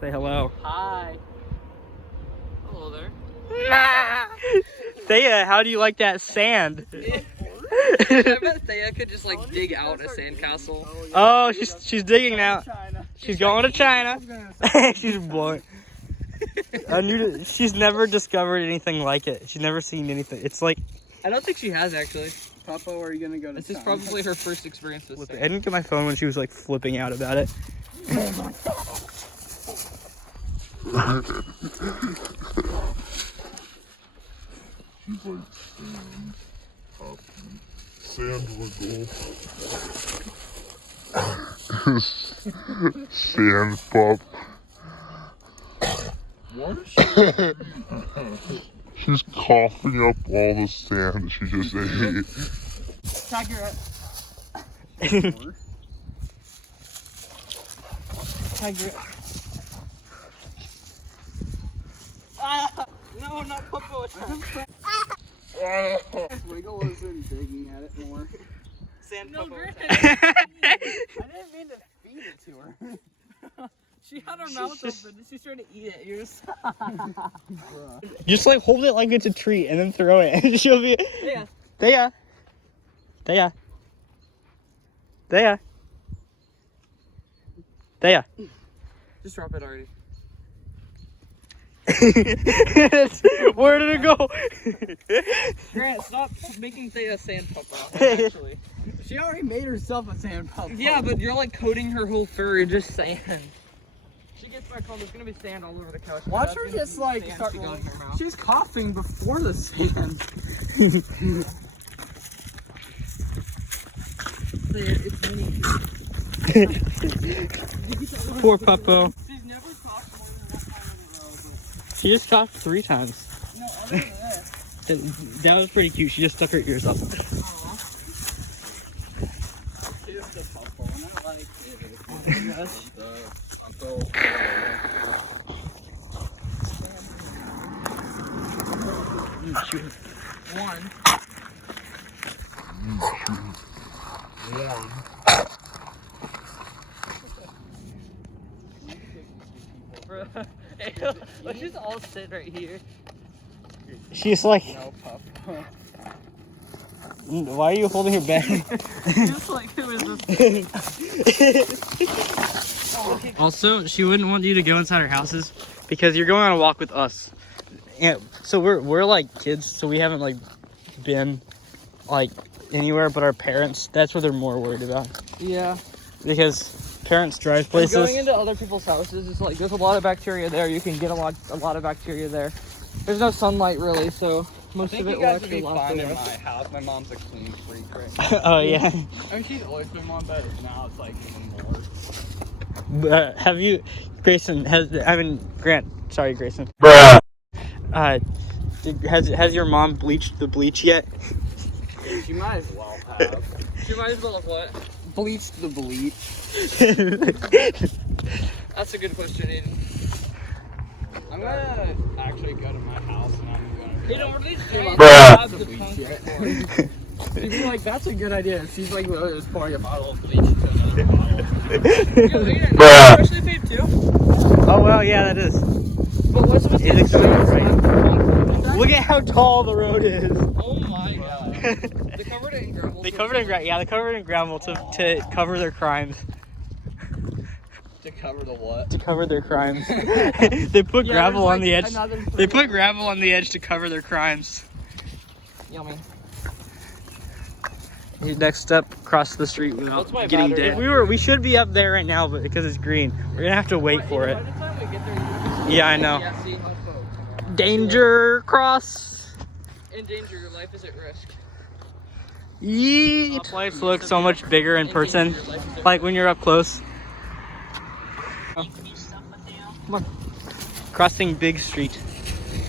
Say hello. Hi. Hello there. Thea, how do you like that sand? I bet Thea could just like dig out a sandcastle. Oh, she's digging now. She's going to China. She's blowing. She's never discovered anything like it. She's never seen anything. It's like, I don't think she has actually. Papa, where are you gonna go to This is China? probably her first experience with I sand. didn't get my phone when she was like flipping out about it. She's like sand wiggle. Sand pup. What is she? She's coughing up all the sand she just ate. Tiger. Tiger. No, not Popo. Wiggle isn't digging at it more. Sand No, Popo. I didn't mean to feed it to her. She had her mouth open. She's trying to eat it. You're just. Just like hold it like it's a treat and then throw it, and she'll be. Yeah. Thea. Thea. Thea. Thea. Just drop it already. Where did it go? Grant, stop making Thea a sand puppet. Actually. She already made herself a sand pup. Yeah, but you're like coating her whole fur in just sand. She gets back home, there's gonna be sand all over the couch. Watch That's her gonna just be like sand start to go in rolling. her mouth. She's coughing before the sand. It's mini. Poor Puppo. She's never coughed more than one time in a row. She just coughed 3 times. No, other than that. That was pretty cute. She just stuck her ears up. She's the puppo, and I like it. Oh my gosh. One. Hey, let's just all sit right here. She's like, No pup. why are you holding her back? Just like, who is this? Also, she wouldn't want you to go inside her houses because you're going on a walk with us. And so we're like kids, so we haven't like been like anywhere but our parents. That's what they're more worried about Yeah. because parents drive And places. going into other people's houses is like, there's a lot of bacteria there. You can get a lot of bacteria there. There's no sunlight really, so most of it will actually last in away. my house. My mom's a clean freak right now. Oh yeah. I mean, she's always been one, but now it's like even more. Have you, Grayson? Grant. Sorry, Grayson. Bruh. Has your mom bleached the bleach yet? She might as well have. You might as well have what? Bleached the bleach. That's a good question, Aiden. I'm gonna actually go to my house and I'm gonna be Aiden, like, what are these Bruh. giant the tabs of bleach punk yet? She'd be like, that's a good idea. She's like, well, just pouring a bottle of bleach into another bottle. Yo, Aiden, Bruh. freshly paid too? Oh well, yeah, that is. But what's with It's these expensive, giant right? Look at how tall the road is. Oh my god. They covered it in gravel. They covered it in they covered it in gravel to cover their crimes. To cover the what? To cover their crimes. They put Yeah, gravel there's, on the like, edge. another They put gravel on the edge to cover their crimes. Yummy. Next step, cross the street without What's my getting battery? dead. We should be up there right now, but because it's green, we're gonna have to wait for it. By the time we get there, Yeah, I know. yeah, see how folks. Danger cross. In danger, your life is at risk. Yeet. The place looks so much bigger in person, like when you're up close. Come on. Crossing Big Street.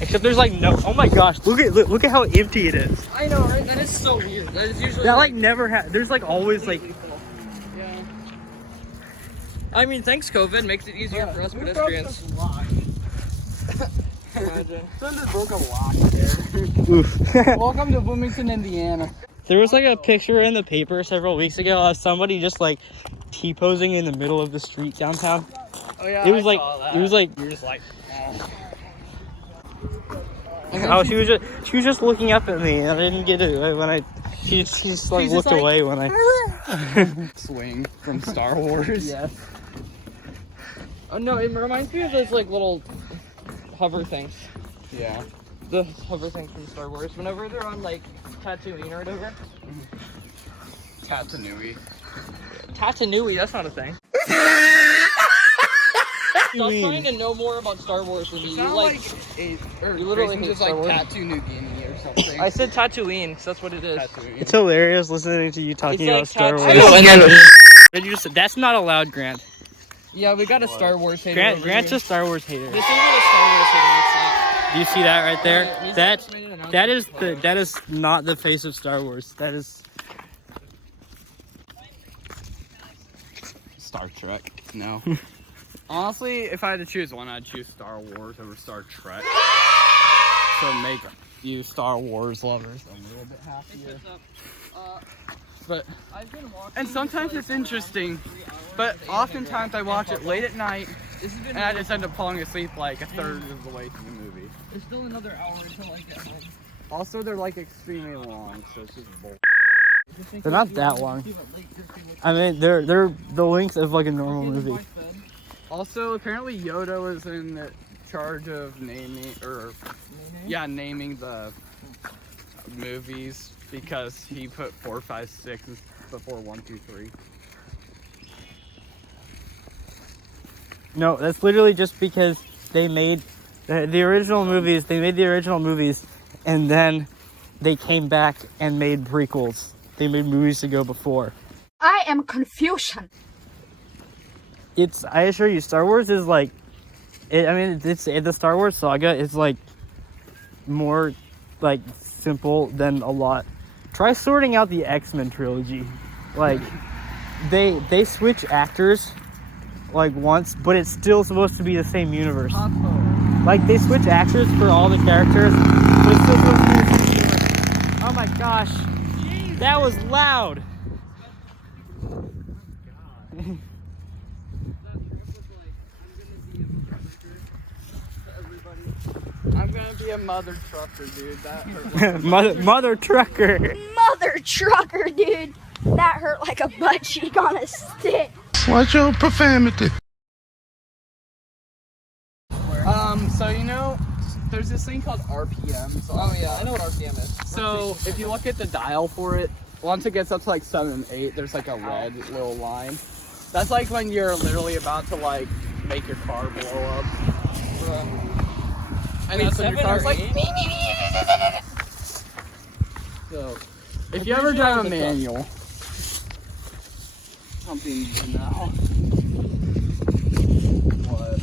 Except there's like no. Oh my gosh! Look at how empty it is. I know, right? That is so weird. That is usually That like never there's like always like. Yeah. I mean, thanks COVID makes it easier for us pedestrians. Imagine. Someone just broke a lock there. Oof. Welcome to Bloomington, Indiana. There was like a picture in the paper several weeks ago of somebody just like T-posing in the middle of the street downtown. Oh yeah. It was I like saw that. it was like You're just like. oh she was just looking up at me and I didn't get it when I she just like She's looked just like, away when I Swing from Star Wars. Yes. Oh no, it reminds me of those like little hover things. Yeah. The hover things from Star Wars. Whenever they're on like Tatooine or whatever. Tatanui. Tatanui, that's not a thing. Stop trying to know more about Star Wars than me. You like or you literally Grayson's hate just Star like Wars. Tattoo New Guinea or something. I said Tatooine, so that's what it is. Tatooine. it's hilarious listening to you talking about It's like Star Tatooine. Wars. I know, Did you just that's not allowed, Grant. Yeah, we got a Star Wars hater. Grant's a Star Wars hater. This is what a Star Wars hater Do you see that right there? Yeah, we That just made an announcement that is not the face of Star Wars. That is Star Trek. No. Honestly, if I had to choose one, I'd choose Star Wars over Star Trek. So make you Star Wars lovers a little bit happier. But and sometimes it's interesting, but oftentimes I watch it late at night and I just end up falling asleep like a third of the way through the movie. There's still another hour until I get home. Also, they're like extremely long, so it's just bull. they're not that long. I mean they're the length of like a normal movie. Also, apparently Yoda was in charge of naming the movies because he put 4, 5, 6 before 1, 2, 3. No, that's literally just because they made the original movies. They made the original movies, and then they came back and made prequels. They made movies to go before. I am Confucian. I assure you, Star Wars is like, it's the Star Wars saga is like more like simple than a lot. Try sorting out the X-Men trilogy. Like they switch actors like once, but it's still supposed to be the same universe. Like they switch actors for all the characters, but it's still supposed to be the same universe. Oh my gosh, that was loud. I'm gonna be a mother trucker, dude. That hurt. mother trucker. Mother trucker, dude. That hurt like a butt cheek on a stick. Watch your profanity. So you know, there's this thing called RPM. So Oh yeah, I know what RPM is. So if you look at the dial for it, once it gets up to like 7, 8, there's like a red little line. That's like when you're literally about to like make your car blow up. And Wait, that's when your 7 car's or like. 8? So if you ever drive a manual, something you know. What?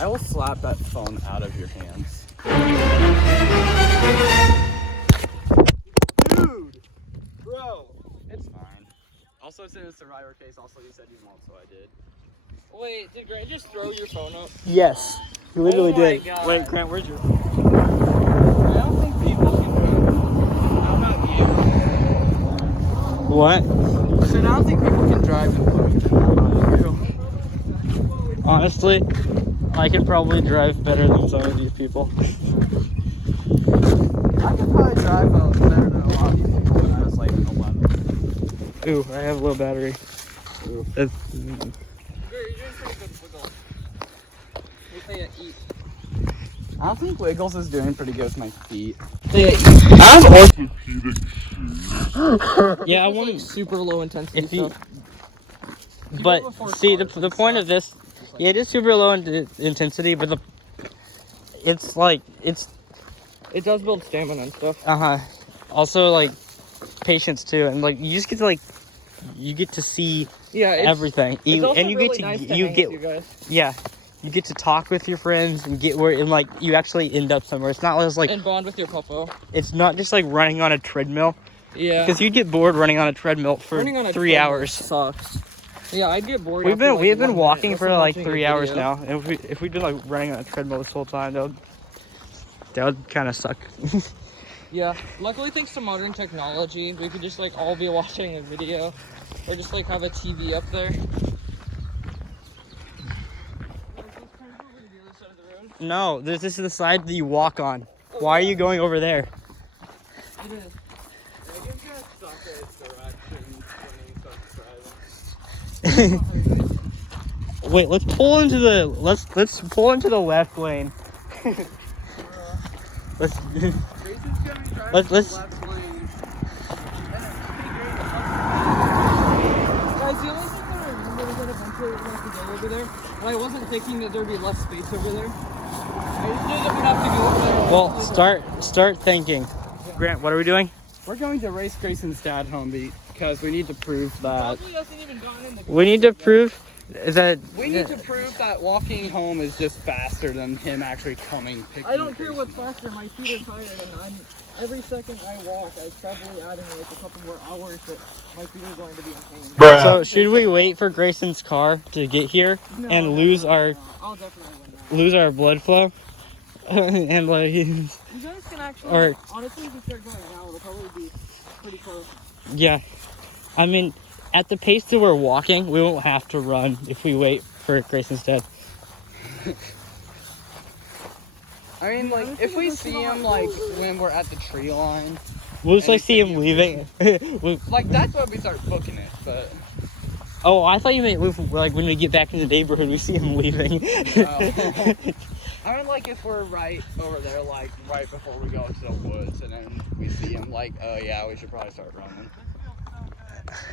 I will slap that phone out of your hands. Dude! Bro! It's fine. Also, it's in a survivor case. Also, you said you won't, so I did. Wait, did Grant just throw your phone up? Yes, you literally Oh my did. God. Wait, Grant, where's your? I don't think people can do it. How about you? What? I said, I don't think people can drive in Bloomington. How about you? Honestly, I could probably drive better than some of these people. I could probably drive better than a lot of these people when I was like 11. Ooh, I have a low battery. Ooh. That's- You're doing pretty good wiggle. We play at eat. I don't think Wiggles is doing pretty good with my feet. Play at eat. I have Orthopedic Yeah, I It's want like super low intensity if you, stuff. but go before see cars the and point of this, yeah, it is super low in intensity, but it's like it's It does build stamina and stuff. also like patience too, and like you just get to like you get to see Yeah, it's everything, It's also and you really get to nice you hang get with you guys. yeah, you get to talk with your friends and get where and like you actually end up somewhere. It's not just like And bond with your puffo. it's not just like running on a treadmill, Yeah. because you get bored running on a treadmill for Running on a 3 treadmill hours. sucks. Yeah, I'd get bored. We've after, been like, we have 1 been minute. walking That's for from like watching a 3 hours video. now. And if we'd been like running on a treadmill this whole time, that would kind of suck. Yeah. Luckily, thanks to modern technology, we could just like all be watching a video, or just like have a TV up there. No, this is the side that you walk on. Why are you going over there? It is. Megan's gonna suck at directions when he starts driving. Wait, let's pull into the left lane. let's Grayson's gonna be driving Let's- the left lane. Guys, the only thing that I remember was that eventually we're going to have to go over there. But I wasn't thinking that there'd be less space over there. I just knew that we'd have to go over there. well start thinking. Grant, what are we doing? We're going to race Grayson's dad home because we need to prove that. Probably hasn't even gotten in the We need to prove that We need to prove that walking home is just faster than him actually picking. I don't care what's faster, my feet are tired, and every second I walk, I'm probably adding like a couple more hours that my feet are going to be in pain. So should we wait for Grayson's car to get here and lose our I'll definitely win that. blood flow? And like You guys can actually, Or- honestly, if we start going now, it'll probably be pretty close. yeah. I mean, at the pace that we're walking, we won't have to run if we wait for Grayson's dad. I mean, like, if we see him, like, when we're at the tree line, We'll just And like see him leaving. like, that's when we start booking it, but. Oh, I thought you meant like when we get back in the neighborhood, we see him leaving. I mean, like, if we're right over there, like, right before we go into the woods, and then we see him, like, oh, yeah, we should probably start running.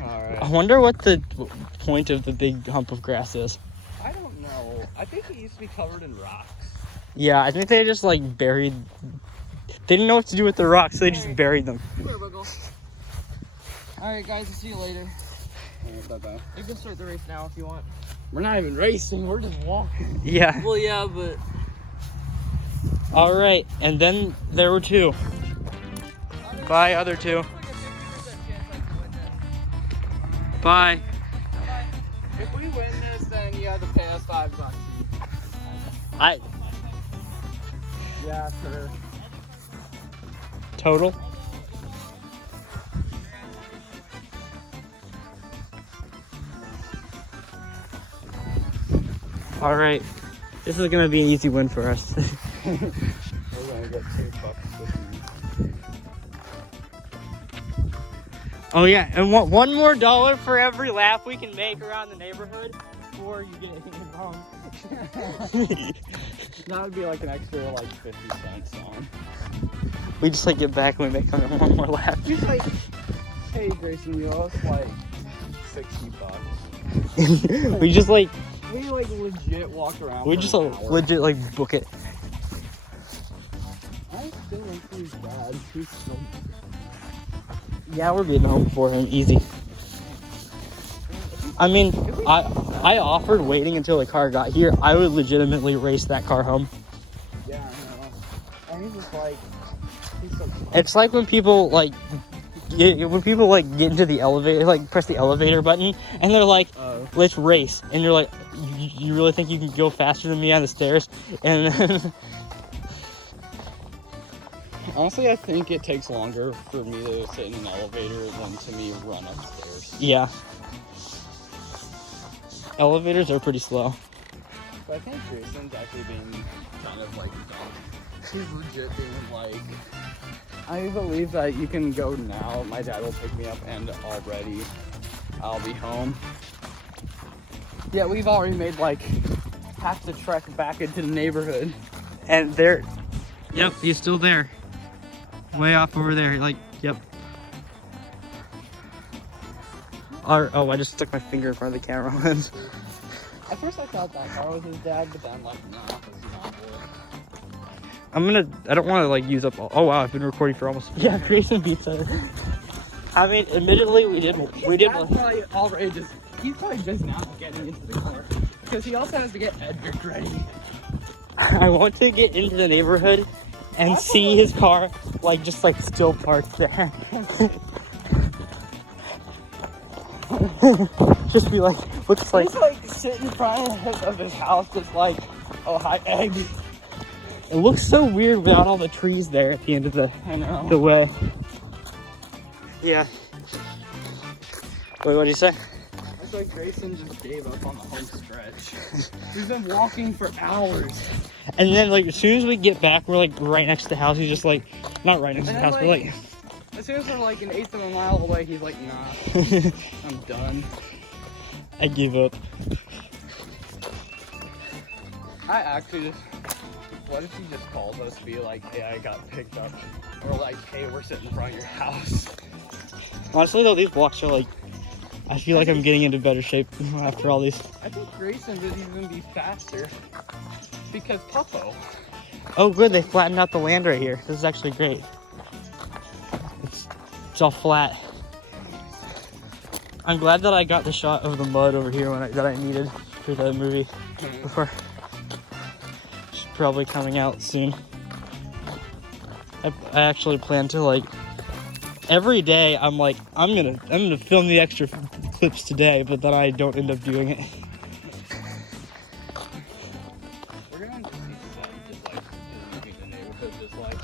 Alright. I wonder what the point of the big hump of grass is. I don't know. I think it used to be covered in rocks. Yeah, I think they just like buried. They didn't know what to do with the rocks, so they just buried them. Here, Wiggle. Alright, guys, I'll see you later. Bye-bye. You can start the race now if you want. We're not even racing, we're just walking. Yeah. Well, yeah, but. All right, and then there were two. Bye, other two. Bye. If we win this, then you have to pay us $5. I Yeah, sure. total. All right, this is gonna be an easy win for us. We're gonna get $2 with you. Oh yeah, and one more dollar for every lap we can make around the neighborhood before you get home. That would be like an extra, like, 50 cents on. We just like get back and we make one more lap. He's like, hey, Grayson, you owe us, like, $60. We just like We, like, legit walked around we for just an like hour. legit like book it. I still think he's bad. He's still... Yeah, we're getting home for him easy. I mean, I offered waiting until the car got here. I would legitimately race that car home. Yeah, I know. And he's just like, he's so... It's like when people like get into the elevator, like press the elevator button, and they're like, Oh. "Let's race," and you're like, "You really think you can go faster than me on the stairs?" And then Honestly, I think it takes longer for me to sit in an elevator than to me run upstairs. yeah, elevators are pretty slow. But I think Grayson's actually being kind of like dumb. He's legit being like, I believe that you can go now. My dad will pick me up and already I'll be home. Yeah, we've already made like half the trek back into the neighborhood. And they're, yep, he's still there. Way off over there, like, yep. Oh, I just stuck my finger in front of the camera lens. At first I thought that car was his dad, but then like, no, it's not it. I don't want to like use up all, oh wow, I've been recording for almost, yeah, Grayson beats us. I mean, admittedly, we did Dad's probably already just, he's probably just now getting into the car. Because he also has to get Edric ready. I want to get into the neighborhood and see his car, like, just like still parked there. Just be like, what's like, He's like sitting in front of his house just like, oh hi Egg. it looks so weird without all the trees there at the end of the I know. well. Yeah. Wait, what did you say? I like Grayson just gave up on the home stretch. He's been walking for hours. And then like as soon as we get back, we're like right next to the house. He's just like, not right next to the house, but like. As soon as we're like an eighth of a mile away, he's like, nah, I'm done. I give up. I actually just, what if he just calls us to be like, hey, I got picked up? Or like, hey, we're sitting in front of your house. Honestly though, these walks are like, I feel like I'm getting into better shape after all these. I think Grayson would even be faster because Puppo. Oh good, they flattened out the land right here. This is actually great. It's all flat. I'm glad that I got the shot of the mud over here that I needed for the movie before. It's probably coming out soon. I actually plan to like every day. I'm like I'm gonna film the extra clips today, but then I don't end up doing it. We're gonna just see that just like in the neighborhood, just like,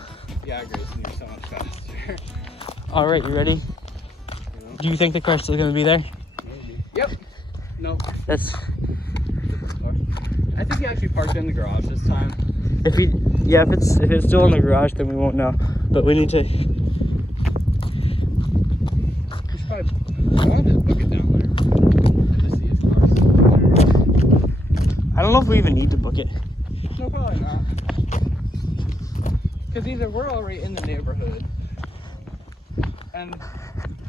yeah, Grayson, you're so much faster. All right, you ready? Do you think the car's still gonna be there? Maybe. Yep. No. That's I think he actually parked in the garage this time. if it's still in the garage, then we won't know. But we need to. We should probably, I wanted to book it down there. Just see his car still there. I don't know if we even need to book it. No, probably not. Because either we're already in the neighborhood, and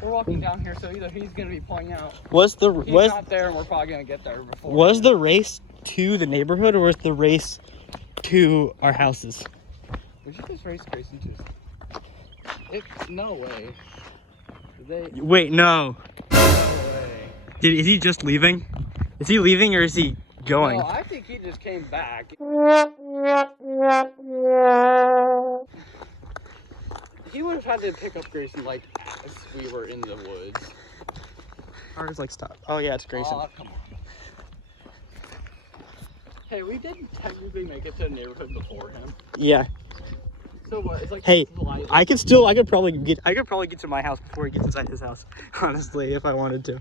we're walking down here, so either he's gonna be pulling out. Was He's not there, and we're probably gonna get there before. Was the race to the neighborhood, or was the race to our houses? We should just race Grayson too. No way. Did they? Wait, no. No way. Is he just leaving? Is he leaving or is he going? No, I think he just came back. He would have had to pick up Grayson like as we were in the woods. Car's like stop. Oh yeah, it's Grayson. Aw, come on. Hey, we did technically make it to the neighborhood before him. Yeah. So what? It's like Hey, slightly- I could probably get to my house before he gets inside his house. Honestly, if I wanted to.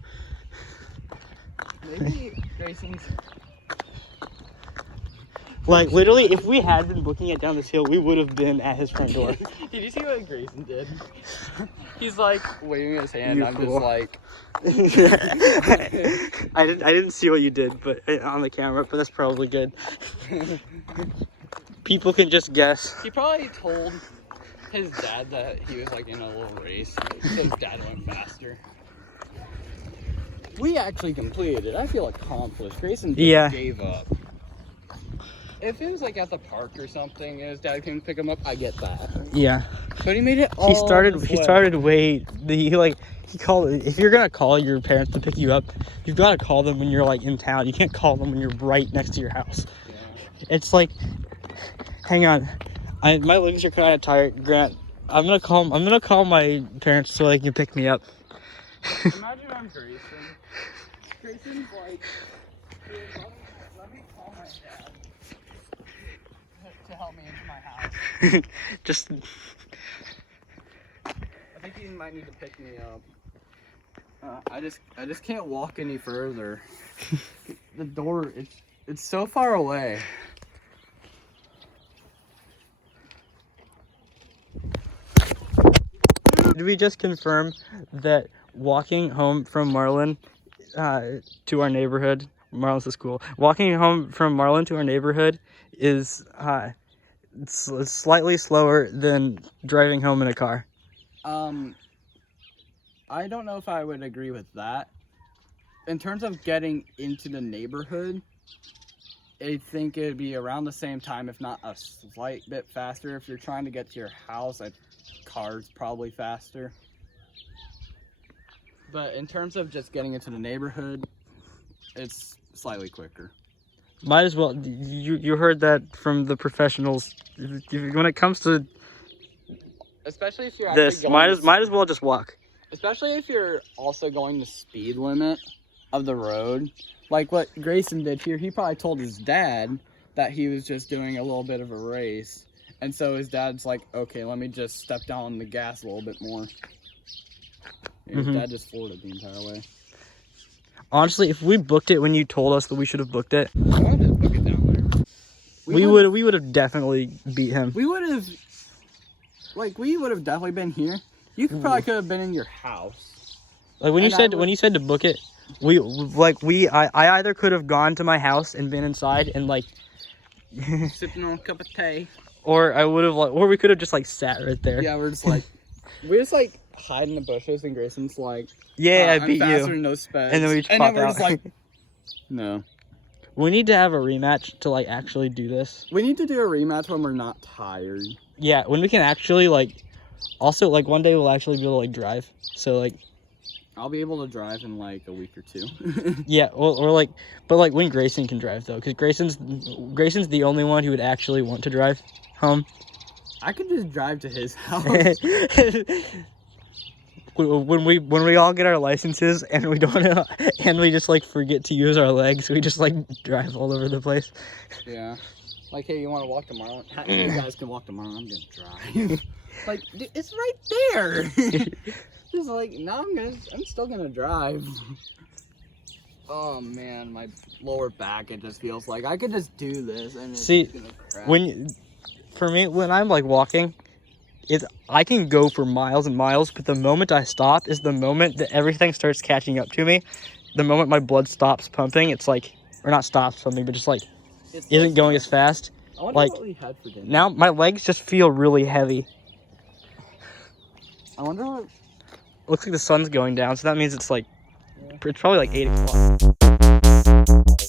Maybe Grayson's. Like literally, if we had been booking it down this hill, we would have been at his front door. Did you see what Grayson did? He's like waving his hand. You I'm fool. just like. I didn't see what you did, but on the camera. But that's probably good. People can just guess. He probably told his dad that he was like in a little race, so his dad went faster. We actually completed it. I feel accomplished. Grayson just gave up. If it was like at the park or something and his dad came to pick him up, I get that. Yeah. But he made it all He started way. he called, if you're gonna call your parents to pick you up, you've got to call them when you're like in town. You can't call them when you're right next to your house. Yeah. It's like, hang on, my legs are kind of tired, Grant. I'm gonna call my parents so they can pick me up. Imagine I'm Grayson. Grayson's like, dude, let me call my dad to help me into my house. Just I think he might need to pick me up. I just can't walk any further. The door, it's so far away. Did we just confirm that walking home from Marlin to our neighborhood, Marlin's the school, walking home from Marlin to our neighborhood is it's slightly slower than driving home in a car? I don't know if I would agree with that. In terms of getting into the neighborhood, I think it'd be around the same time, if not a slight bit faster. If you're trying to get to your house, a car's probably faster. But in terms of just getting into the neighborhood, it's slightly quicker. Might as well. You heard that from the professionals. When it comes to Especially if you're actually this, going might as well just walk. Especially if you're also going the speed limit of the road. Like what Grayson did here, he probably told his dad that he was just doing a little bit of a race. And so his dad's like, okay, let me just step down on the gas a little bit more. And his dad just floored it the entire way. Honestly, if we booked it when you told us that we should have booked it, I wanted to book it down there. we would have definitely beat him. We would have, like, we would have definitely been here. You probably could have been in your house. Like when you And said to book it, I either could have gone to my house and been inside and like Sipping on a cup of tea. or I would have or we could have just like sat right there. Yeah, we're just like hide in the bushes, and Grayson's like, Yeah, I I'm beat faster you. than those specs. And then we just and pop then we're out. just like, no. We need to have a rematch to like actually do this. We need to do a rematch when we're not tired. Yeah, when we can actually like also like one day we'll actually be able to like drive. So like I'll be able to drive in like a week or two. yeah, or like but like when Grayson can drive though, because Grayson's the only one who would actually want to drive home. I could just drive to his house. when we all get our licenses and we don't and we just like forget to use our legs, we just like drive all over the place. Yeah. Like, hey, you want to walk tomorrow? You guys can walk tomorrow. I'm gonna drive. Like, dude, it's right there. Just like, no, I'm still gonna drive. Oh man, my lower back, it just feels like I could just do this and it's See, just gonna crack. when I'm like walking, I can go for miles and miles, but the moment I stop is the moment that everything starts catching up to me. The moment my blood stops pumping, it's like, or not stops pumping, but just like isn't going as fast. I wonder like, what we had for dinner. Now my legs just feel really heavy. I wonder what. Looks like the sun's going down, so that means it's like it's probably like 8 o'clock.